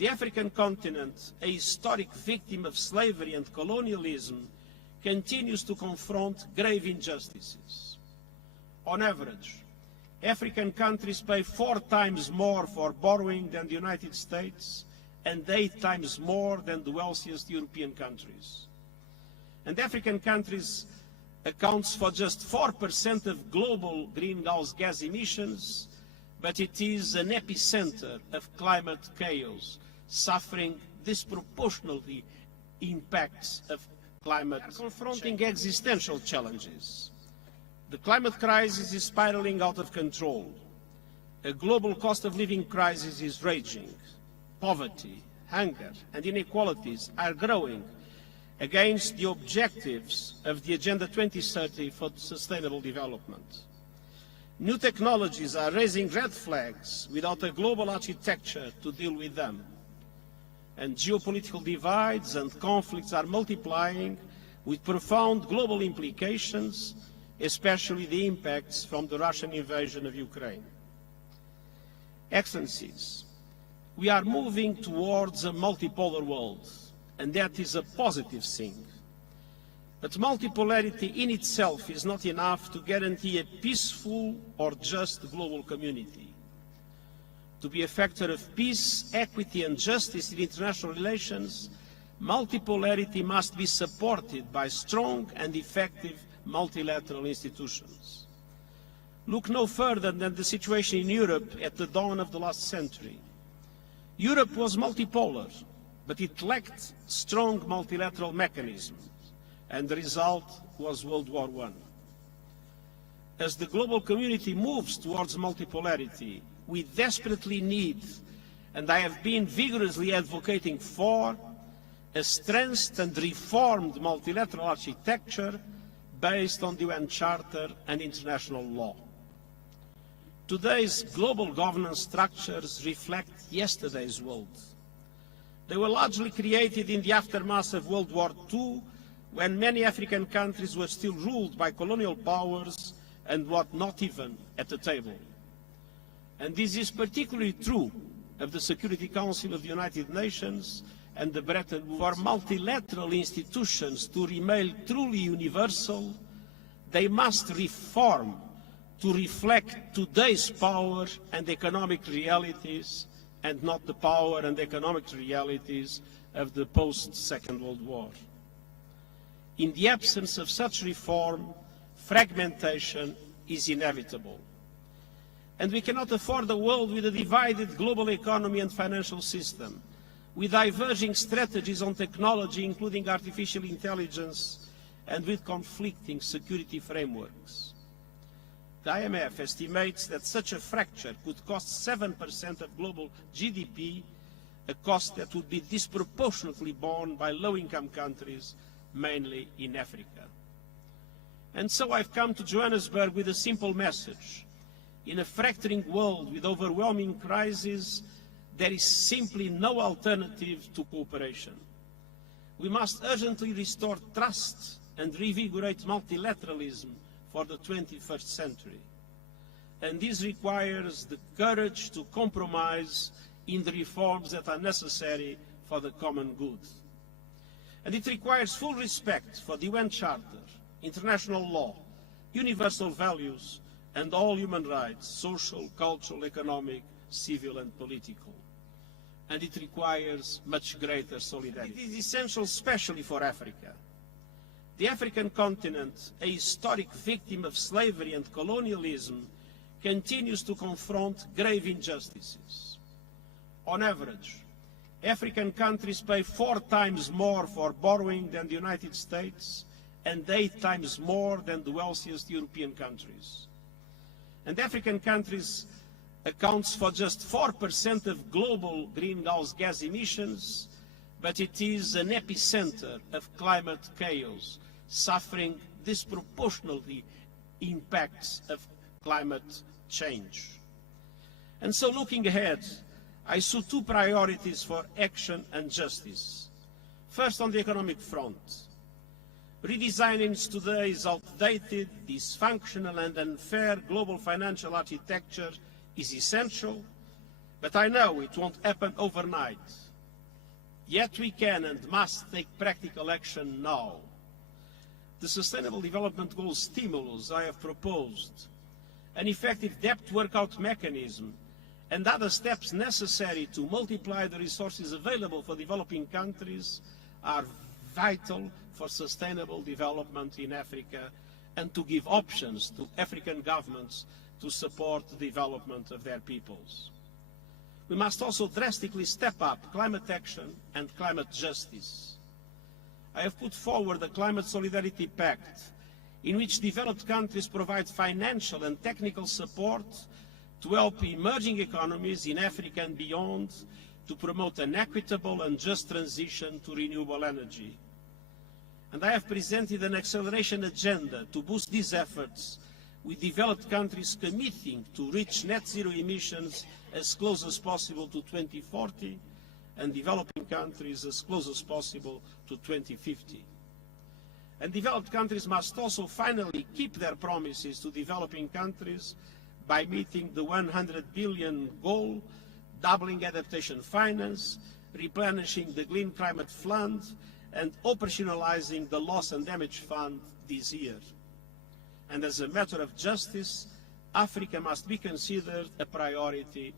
The African continent, a historic victim of slavery and colonialism, continues to confront grave injustices. On average, African countries pay 4 times more for borrowing than the United States and 8 times more than the wealthiest European countries. And African countries accounts for just 4% of global greenhouse gas emissions, but it is an epicenter of climate chaos, suffering disproportionately impacts of climate change. Confronting existential challenges. The climate crisis is spiraling out of control. A global cost of living crisis is raging. Poverty, hunger, and inequalities are growing against the objectives of the Agenda 2030 for Sustainable Development. New technologies are raising red flags without a global architecture to deal with them. And geopolitical divides and conflicts are multiplying with profound global implications, especially the impacts from the Russian invasion of Ukraine. Excellencies, we are moving towards a multipolar world, and that is a positive thing. But multipolarity in itself is not enough to guarantee a peaceful or just global community. To be a factor of peace, equity and justice in international relations, multipolarity must be supported by strong and effective multilateral institutions. Look no further than the situation in Europe at the dawn of the last century. Europe was multipolar, but it lacked strong multilateral mechanisms, and the result was World War I. As the global community moves towards multipolarity, we desperately need, and I have been vigorously advocating for, a strengthened and reformed multilateral architecture based on the UN Charter and international law. Today's global governance structures reflect yesterday's world. They were largely created in the aftermath of World War II, when many African countries were still ruled by colonial powers and were not even at the table. And this is particularly true of the Security Council of the United Nations and the Bretton Woods. For multilateral institutions to remain truly universal, they must reform to reflect today's power and economic realities, and not the power and economic realities of the post-Second World War. In the absence of such reform, fragmentation is inevitable. And we cannot afford a world with a divided global economy and financial system, with diverging strategies on technology, including artificial intelligence, and with conflicting security frameworks. The IMF estimates that such a fracture could cost 7% of global GDP, a cost that would be disproportionately borne by low-income countries, mainly in Africa. And so I've come to Johannesburg with a simple message. In a fracturing world with overwhelming crises, there is simply no alternative to cooperation. We must urgently restore trust and revigorate multilateralism for the 21st century. And this requires the courage to compromise in the reforms that are necessary for the common good. And it requires full respect for the UN Charter, international law, universal values, and all human rights, social, cultural, economic, civil and political. And it requires much greater solidarity. It is essential especially for Africa. The African continent, a historic victim of slavery and colonialism, continues to confront grave injustices. On average, African countries pay 4 times more for borrowing than the United States and 8 times more than the wealthiest European countries. And African countries accounts for just 4% of global greenhouse gas emissions, but it is an epicenter of climate chaos, suffering disproportionately impacts of climate change. And so looking ahead, I saw 2 priorities for action and justice. First, on the economic front. Redesigning today's outdated, dysfunctional and unfair global financial architecture is essential, but I know it won't happen overnight, Yet we can and must take practical action now. The Sustainable Development Goals stimulus I have proposed, an effective debt workout mechanism, and other steps necessary to multiply the resources available for developing countries are vital for sustainable development in Africa and to give options to African governments to support the development of their peoples. We must also drastically step up climate action and climate justice. I have put forward the Climate Solidarity Pact, in which developed countries provide financial and technical support to help emerging economies in Africa and beyond to promote an equitable and just transition to renewable energy. And I have presented an acceleration agenda to boost these efforts, with developed countries committing to reach net zero emissions as close as possible to 2040 and developing countries as close as possible to 2050. And developed countries must also finally keep their promises to developing countries by meeting the 100 billion goal, doubling adaptation finance, replenishing the Green Climate Fund, and operationalizing the Loss and Damage Fund this year. And as a matter of justice, Africa must be considered a priority